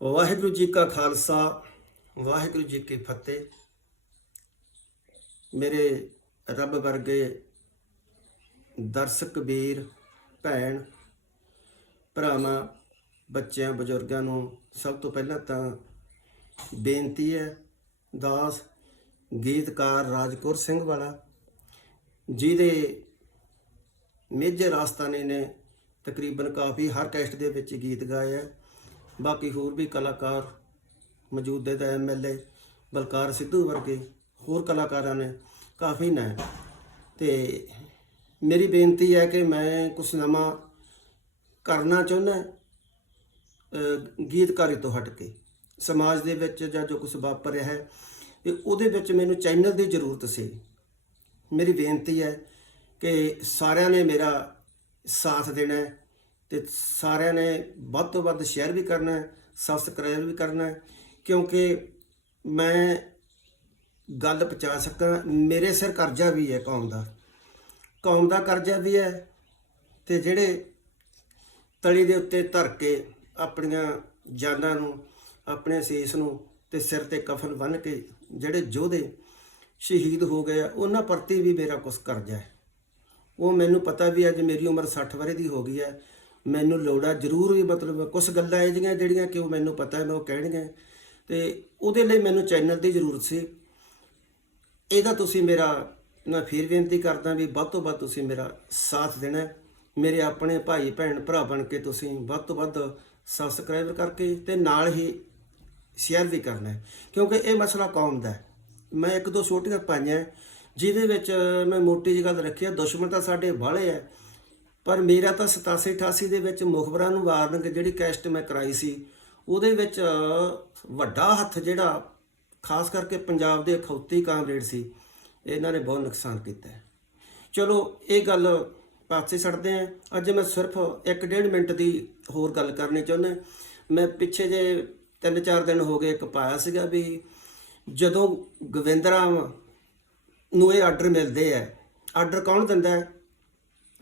ਵਾਹਿਗੁਰੂ ਜੀ ਕਾ ਖਾਲਸਾ, ਵਾਹਿਗੁਰੂ ਜੀ ਕੀ ਫਤਿਹ। ਮੇਰੇ ਰੱਬ ਵਰਗੇ ਦਰਸ਼ਕ ਵੀਰ, ਭੈਣ, ਭਰਾਵਾਂ, ਬੱਚਿਆਂ, ਬਜ਼ੁਰਗਾਂ ਨੂੰ ਸਭ ਤੋਂ ਪਹਿਲਾਂ ਤਾਂ ਬੇਨਤੀ ਹੈ, ਦਾਸ ਗੀਤਕਾਰ ਰਾਜਕੌਰ ਸਿੰਘ ਵਾਲਾ, ਜਿਹਦੇ ਮੇਜਰ ਆਸਤਾਨੇ ਨੇ ਤਕਰੀਬਨ ਕਾਫੀ ਹਰ ਕੈਸਟ ਦੇ ਵਿੱਚ ਗੀਤ ਗਾਇਆ ਬਾਕੀ ਹੋਰ ਵੀ ਕਲਾਕਾਰ ਮੌਜੂਦੇ ਦਾ ਐਮਐਲਏ ਬਲਕਾਰ ਸਿੱਧੂ ਵਰਗੇ ਹੋਰ ਕਲਾਕਾਰਾਂ ਨੇ ਕਾਫੀ ਨੇ। ਤੇ ਮੇਰੀ ਬੇਨਤੀ ਹੈ ਕਿ ਮੈਂ ਕੁਝ ਨਵਾਂ ਕਰਨਾ ਚਾਹੁੰਦਾ ਗੀਤਕਾਰੀ ਤੋਂ ਹਟ ਕੇ। ਸਮਾਜ ਦੇ ਵਿੱਚ ਜਾਂ ਜੋ ਕੁਝ ਵਾਪਰ ਰਿਹਾ ਹੈ, ਤੇ ਉਹਦੇ ਵਿੱਚ ਮੈਨੂੰ ਚੈਨਲ ਦੀ ਜ਼ਰੂਰਤ ਸੀ। ਮੇਰੀ ਬੇਨਤੀ ਹੈ ਕਿ ਸਾਰਿਆਂ ਨੇ ਮੇਰਾ ਸਾਥ ਦੇਣਾ ਹੈ ਤੇ ਸਾਰਿਆਂ ਨੇ ਵੱਧ ਤੋਂ ਵੱਧ ਸ਼ੇਅਰ ਵੀ ਕਰਨਾ ਸਬਸਕ੍ਰਾਈਬ ਵੀ ਕਰਨਾ ਕਿਉਂਕਿ ਮੈਂ ਗੱਲ ਪਹੁੰਚਾ ਸਕਾਂ, ਮੇਰੇ ਸਿਰ ਕਰਜ਼ਾ ਵੀ ਹੈ ਕੌਮ ਦਾ। ਕੌਮ ਦਾ ਕਰਜ਼ਾ ਵੀ ਹੈ ਤੇ ਜਿਹੜੇ ਤਲੀ ਦੇ ਉੱਤੇ ਧਰ ਕੇ ਆਪਣੀਆਂ ਜਾਨਾਂ ਨੂੰ, ਆਪਣੇ ਸੀਸ ਨੂੰ ਤੇ ਸਿਰ ਤੇ ਕਫਨ ਬੰਨ੍ਹ ਕੇ ਜਿਹੜੇ ਯੋਧੇ ਸ਼ਹੀਦ ਹੋ ਗਏ ਆ, ਉਹਨਾਂ ਪ੍ਰਤੀ ਵੀ ਮੇਰਾ ਕੁਝ ਕਰਜ਼ਾ ਹੈ। ਉਹ ਮੈਨੂੰ ਪਤਾ ਵੀ ਅੱਜ ਮੇਰੀ ਉਮਰ 60 ਵਰੇ ਦੀ ਹੋ ਗਈ ਹੈ ਮੈਨੂੰ ਲੋੜਾ ਜ਼ਰੂਰ ਵੀ ਮਤਲਬ ਕੁਝ ਗੱਲਾਂ ਇਹ ਜਿਹੀਆਂ ਜਿਹੜੀਆਂ ਕਿ ਉਹ ਮੈਨੂੰ ਪਤਾ ਹੈ, ਮੈਂ ਉਹ ਕਹਿਣੀਆਂ ਤੇ ਉਹਦੇ ਲਈ ਮੈਨੂੰ ਚੈਨਲ ਦੀ ਜ਼ਰੂਰਤ ਸੀ। ਇਹਦਾ ਤੁਸੀਂ ਮੇਰਾ, ਮੈਂ ਫਿਰ ਬੇਨਤੀ ਕਰਦਾ ਵੀ ਵੱਧ ਤੋਂ ਵੱਧ ਤੁਸੀਂ ਮੇਰਾ ਸਾਥ ਦੇਣਾ ਮੇਰੇ ਆਪਣੇ ਭਾਈ, ਭੈਣ, ਭਰਾ ਬਣ ਕੇ ਤੁਸੀਂ ਵੱਧ ਤੋਂ ਵੱਧ ਸਬਸਕ੍ਰਾਈਬ ਕਰਕੇ ਤੇ ਨਾਲ ਹੀ ਸ਼ੇਅਰ ਵੀ ਕਰਨਾ ਕਿਉਂਕਿ ਇਹ ਮਸਲਾ ਕੌਮ ਦਾ ਮੈਂ ਇੱਕ ਦੋ ਛੋਟੀਆਂ ਪਾਈਆਂ ਜਿਹਦੇ ਵਿੱਚ ਮੈਂ ਮੋਟੀ ਜਿਹੀ ਗੱਲ ਰੱਖੀ ਹੈ, ਦੁਸ਼ਮਣ ਤਾਂ ਸਾਡੇ ਬਾਹਲੇ ਹੈ। ਪਰ ਮੇਰਾ ਤਾਂ 87 88 ਦੇ ਵਿੱਚ ਮੁਖਬਰਾਂ ਨੂੰ ਵਾਰਨਿੰਗ ਜਿਹੜੀ ਕੈਸਟ ਮੈਂ ਕਰਾਈ ਸੀ, ਉਹਦੇ ਵਿੱਚ ਵੱਡਾ ਹੱਥ ਜਿਹੜਾ, ਖਾਸ ਕਰਕੇ ਪੰਜਾਬ ਦੇ ਅਖੌਤੀ ਕਾਮਰੇਡ ਸੀ, ਇਹਨਾਂ ਨੇ ਬਹੁਤ ਨੁਕਸਾਨ ਕੀਤਾ ਚਲੋ, ਇਹ ਗੱਲ ਪਾਸੇ ਛੱਡਦੇ ਆ ਅੱਜ ਮੈਂ ਸਿਰਫ 1.5 ਮਿੰਟ ਦੀ ਹੋਰ ਗੱਲ ਕਰਨੀ ਚਾਹੁੰਦਾ ਮੈਂ ਪਿੱਛੇ ਜੇ 3-4 ਦਿਨ ਹੋ ਗਏ ਇੱਕ ਪਾਇਆ ਸੀਗਾ ਵੀ ਜਦੋਂ ਗੋਵਿੰਦਰਾਮ ਨੂੰ ਇਹ ਆਰਡਰ ਮਿਲਦੇ ਆ, ਆਰਡਰ ਕੌਣ ਦਿੰਦਾ ਹੈ?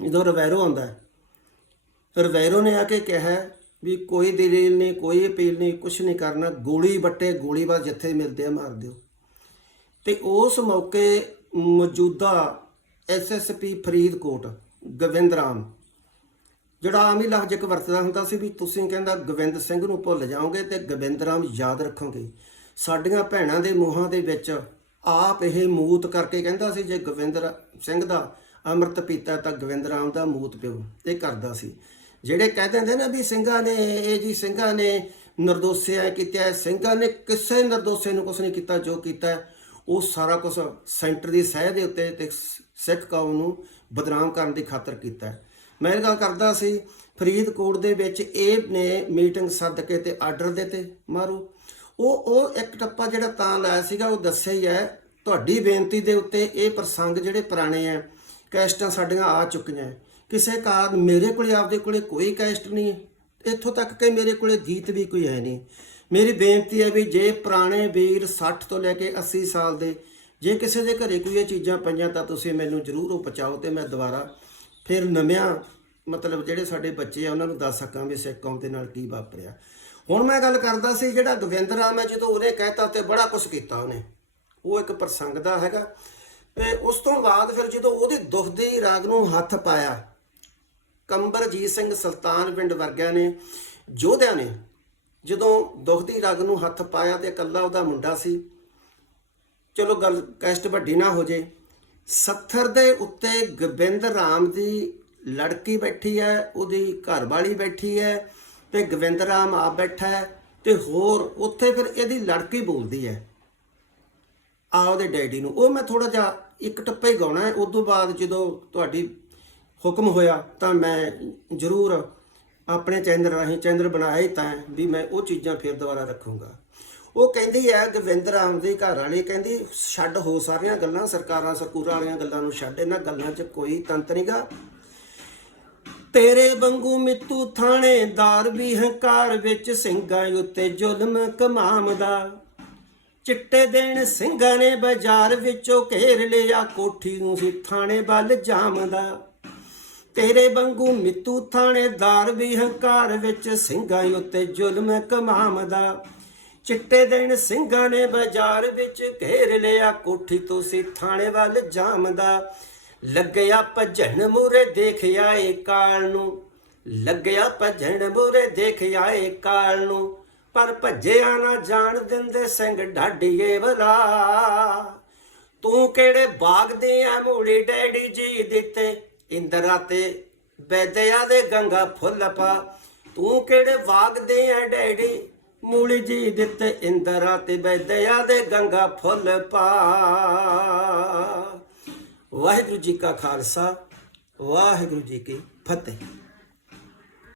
ਜਦੋਂ ਰਵੈਰੋ ਆਉਂਦਾ ਰਵੈਰੋ ਨੇ ਆ ਕੇ ਕਿਹਾ ਵੀ ਕੋਈ ਦਲੀਲ ਨਹੀਂ, ਕੋਈ ਅਪੀਲ ਨਹੀਂ ਕੁਝ ਨਹੀਂ ਕਰਨਾ, ਗੋਲੀ ਬੱਟੇ ਗੋਲੀਬਾਰ ਜਿੱਥੇ ਮਿਲਦੇ ਆ ਮਾਰ ਦਿਓ। ਤੇ ਉਸ ਮੌਕੇ ਮੌਜੂਦਾ ਐਸਐਸਪੀ ਫਰੀਦਕੋਟ ਗੋਬਿੰਦ ਰਾਮ, ਜਿਹੜਾ ਆਮ ਹੀ ਲਫ਼ਜ਼ ਵਰਤਦਾ ਹੁੰਦਾ ਸੀ ਵੀ ਤੁਸੀਂ ਕਹਿੰਦਾ ਗੋਬਿੰਦ ਸਿੰਘ ਨੂੰ ਭੁੱਲ ਜਾਓਗੇ ਤੇ ਗੋਬਿੰਦ ਰਾਮ ਯਾਦ ਰੱਖੋਗੇ। ਸਾਡੀਆਂ ਭੈਣਾਂ ਦੇ ਮੂੰਹਾਂ ਦੇ ਵਿੱਚ ਆਪ ਇਹ ਮੂਤ ਕਰਕੇ ਕਹਿੰਦਾ ਸੀ, ਜੇ ਗੋਬਿੰਦ ਸਿੰਘ ਦਾ ਅੰਮ੍ਰਿਤ ਪੀਤਾ ਤਾਂ ਗੋਬਿੰਦ ਰਾਮ ਦਾ ਮੂਤ ਪਿਓ ਇਹ ਕਰਦਾ ਸੀ। ਜਿਹੜੇ ਕਹਿ ਦਿੰਦੇ ਨਾ ਵੀ ਸਿੰਘਾਂ ਨੇ, ਇਹ ਜੀ ਸਿੰਘਾਂ ਨੇ ਨਿਰਦੋਸ਼ਿਆ ਕੀਤਾ ਸਿੰਘਾਂ ਨੇ ਕਿਸੇ ਨਿਰਦੋਸ਼ੇ ਨੂੰ ਕੁਝ ਨਹੀਂ ਕੀਤਾ, ਜੋ ਕੀਤਾ ਉਹ ਸਾਰਾ ਕੁਝ ਸੈਂਟਰ ਦੀ ਸਹਿ ਦੇ ਉੱਤੇ ਤੇ ਸ- ਸਿੱਖ ਕੌਮ ਨੂੰ ਬਦਨਾਮ ਕਰਨ ਦੀ ਖਾਤਰ ਕੀਤਾ ਮੈਂ ਇਹ ਗੱਲ ਕਰਦਾ ਸੀ, ਫਰੀਦਕੋਟ ਦੇ ਵਿੱਚ ਇਹ ਨੇ ਮੀਟਿੰਗ ਸੱਦ ਕੇ ਤੇ ਆਰਡਰ ਦਿੱਤੇ ਮਾਰੋ। ਉਹ ਉਹ ਇੱਕ ਟੱਪਾ ਜਿਹੜਾ ਤਾਂ ਲਾਇਆ ਸੀਗਾ, ਉਹ ਦੱਸਿਆ ਹੀ ਹੈ, ਤੁਹਾਡੀ ਬੇਨਤੀ ਦੇ ਉੱਤੇ ਇਹ ਪ੍ਰਸੰਗ ਜਿਹੜੇ ਪੁਰਾਣੇ ਆ ਕੈਸਟਾਂ ਸਾਡੀਆਂ ਆ ਚੁੱਕੀਆਂ ਕਿਸੇ ਕਾਰਨ ਮੇਰੇ ਕੋਲੇ, ਆਪਦੇ ਕੋਲੇ ਕੋਈ ਕੈਸਟ ਨਹੀਂ ਹੈ। ਇੱਥੋਂ ਤੱਕ ਕਿ ਮੇਰੇ ਕੋਲੇ ਗੀਤ ਵੀ ਕੋਈ ਹੈ ਨਹੀਂ। ਮੇਰੀ ਬੇਨਤੀ ਹੈ ਵੀ ਜੇ ਪੁਰਾਣੇ ਵੀਰ 60 ਤੋਂ ਲੈ ਕੇ 80 ਸਾਲ ਦੇ, ਜੇ ਕਿਸੇ ਦੇ ਘਰੇ ਕੋਈ ਇਹ ਚੀਜ਼ਾਂ ਪਈਆਂ ਤਾਂ ਤੁਸੀਂ ਮੈਨੂੰ ਜ਼ਰੂਰ ਉਹ ਪਹੁੰਚਾਓ ਤੇ ਮੈਂ ਦੁਬਾਰਾ ਫਿਰ ਨਵਿਆਂ, ਮਤਲਬ ਜਿਹੜੇ ਸਾਡੇ ਬੱਚੇ ਆ, ਉਹਨਾਂ ਨੂੰ ਦੱਸ ਸਕਾਂ ਵੀ ਸਿੱਖ ਕੌਮ ਦੇ ਨਾਲ ਕੀ ਵਾਪਰਿਆ। ਹੁਣ ਮੈਂ ਗੱਲ ਕਰਦਾ ਸੀ, ਜਿਹੜਾ ਗੋਬਿੰਦ ਰਾਮ ਹੈ, ਜਦੋਂ ਉਹਨੇ ਕਹਿਤਾ ਤੇ ਬੜਾ ਕੁਝ ਕੀਤਾ ਉਹਨੇ। ਉਹ ਇੱਕ ਪ੍ਰਸੰਗ ਦਾ ਹੈਗਾ। ਉਸ ਤੋਂ ਬਾਅਦ ਫਿਰ ਜਦੋਂ ਉਹਦੀ ਦੁਖਦੀ ਰਾਗ ਨੂੰ ਹੱਥ ਪਾਇਆ, ਕੰਬਰਜੀਤ ਸਿੰਘ ਸੁਲਤਾਨ ਪਿੰਡ ਵਰਗਿਆਂ ਨੇ, ਯੋਧਿਆਂ ਨੇ ਜਦੋਂ ਦੁਖਦੀ ਰਗ ਨੂੰ ਹੱਥ ਪਾਇਆ ਤੇ ਇਕੱਲਾ ਉਹਦਾ ਮੁੰਡਾ ਸੀ, ਚਲੋ ਗੱਲ ਕੈਸਟ ਵੱਡੀ ਨਾ ਹੋ ਜੇ, ਸੱਥਰ ਦੇ ਉੱਤੇ ਗੋਬਿੰਦ ਰਾਮ ਦੀ ਲੜਕੀ ਬੈਠੀ ਹੈ, ਉਹਦੀ ਘਰਵਾਲੀ ਬੈਠੀ ਹੈ ਤੇ ਗੋਬਿੰਦ ਰਾਮ ਆਪ ਬੈਠਾ ਹੈ ਤੇ ਹੋਰ ਉੱਥੇ ਫਿਰ ਇਹਦੀ ਲੜਕੀ ਬੋਲਦੀ ਹੈ ਆ ਉਹਦੇ ਡੈਡੀ ਨੂੰ। ਉਹ ਮੈਂ ਥੋੜਾ ਜਿਹਾ ਇੱਕ ਟੱਪਾ ਹੀ ਗਾਉਣਾ ਹੈ। ਉਸ ਤੋਂ ਬਾਅਦ ਜਦੋਂ ਤੁਹਾਡੀ ਹੁਕਮ ਹੋਇਆ ਤਾਂ ਮੈਂ ਜ਼ਰੂਰ ਆਪਣੇ ਚੈਨਲ ਰਾਹੀਂ ਚੈਨਲ ਬਣਾਇਆ ਹੀ ਤਾਂ ਵੀ ਮੈਂ ਉਹ ਚੀਜ਼ਾਂ ਫਿਰ ਦੁਬਾਰਾ ਰੱਖੂੰਗਾ। ਉਹ ਕਹਿੰਦੀ ਹੈ ਗੋਬਿੰਦ ਆਮ ਦੀ ਘਰ ਵਾਲੀ ਕਹਿੰਦੀ, ਛੱਡ ਹੋ ਸਾਰੀਆਂ ਗੱਲਾਂ, ਸਰਕਾਰਾਂ ਸਕੂਰਾਂ ਵਾਲੀਆਂ ਗੱਲਾਂ ਨੂੰ ਛੱਡ, ਇਹਨਾਂ ਗੱਲਾਂ 'ਚ ਕੋਈ ਤੰਤ ਨਹੀਂਗਾ ਤੇਰੇ ਵਾਂਗੂ ਮਿੱਤੂ ਥਾਣੇਦਾਰ ਵੀ ਹੰਕਾਰ ਵਿੱਚ, ਸਿੰਘਾਂ ਉੱਤੇ ਜ਼ੁਲਮ ਕਮਾਮਦਾ ਚਿੱਟੇ ਦੇਣ ਸਿੰਘਾਂ ਨੇ ਬਾਜ਼ਾਰ ਵਿੱਚੋਂ ਘੇਰ ਲਿਆ ਕੋਠੀ ਨੂੰ ਸੀ ਥਾਣੇ ਵੱਲ ਜਾਮਦਾ। ਤੇਰੇ ਵਾਂਗੂ ਮਿੱਤੂ ਥਾਣੇਦਾਰ ਵੀ ਹੰਕਾਰ ਵਿੱਚ ਸਿੰਘਾਂ ਉੱਤੇ ਜ਼ੁਲਮ ਕਮਾਮਦਾ। ਚਿੱਟੇ ਦਿਨ ਸਿੰਘਾਂ ਨੇ ਬਾਜ਼ਾਰ ਵਿੱਚ ਘੇਰ ਲਿਆ ਕੋਠੀ ਤੋਂ ਸੀ ਥਾਣੇ ਵੱਲ ਜਾਮਦਾ। ਲੱਗਿਆ ਭੱਜਣ ਮੂਰੇ ਦੇਖ ਆਏ ਕਾਲ ਨੂੰ, ਲੱਗਿਆ ਭੱਜਣ ਮੂਰੇ ਦੇਖ ਆਏ ਕਾਲ ਨੂੰ। ਪਰ ਭੱਜਿਆ ਨਾ ਜਾਣ ਦਿੰਦੇ ਸਿੰਘ ਢਾਡੀਏ ਵਲਾ। ਤੂੰ ਕਿਹੜੇ ਬਾਗ ਦੇ ਆ ਮੂਲੀ ਡੈਡੀ ਜੀ ਦਿੱਤੇ? ਇੰਦਰਾ ਤੇ ਬੈਦਿਆ ਦੇ ਗੰਗਾ ਫੁੱਲ ਪਾ। ਤੂੰ ਕਿਹੜੇ ਬਾਗ ਦੇ ਆ ਡੈਡੀ? ਮੂਲੀ ਜੀ ਦਿੱਤੇ, ਇੰਦਰਾ ਤੇ ਬੈਦਿਆ ਦੇ ਗੰਗਾ ਫੁੱਲ ਪਾ। ਵਾਹਿਗੁਰੂ ਜੀ ਕਾ ਖਾਲਸਾ, ਵਾਹਿਗੁਰੂ ਜੀ ਕੀ ਫਤਿਹ।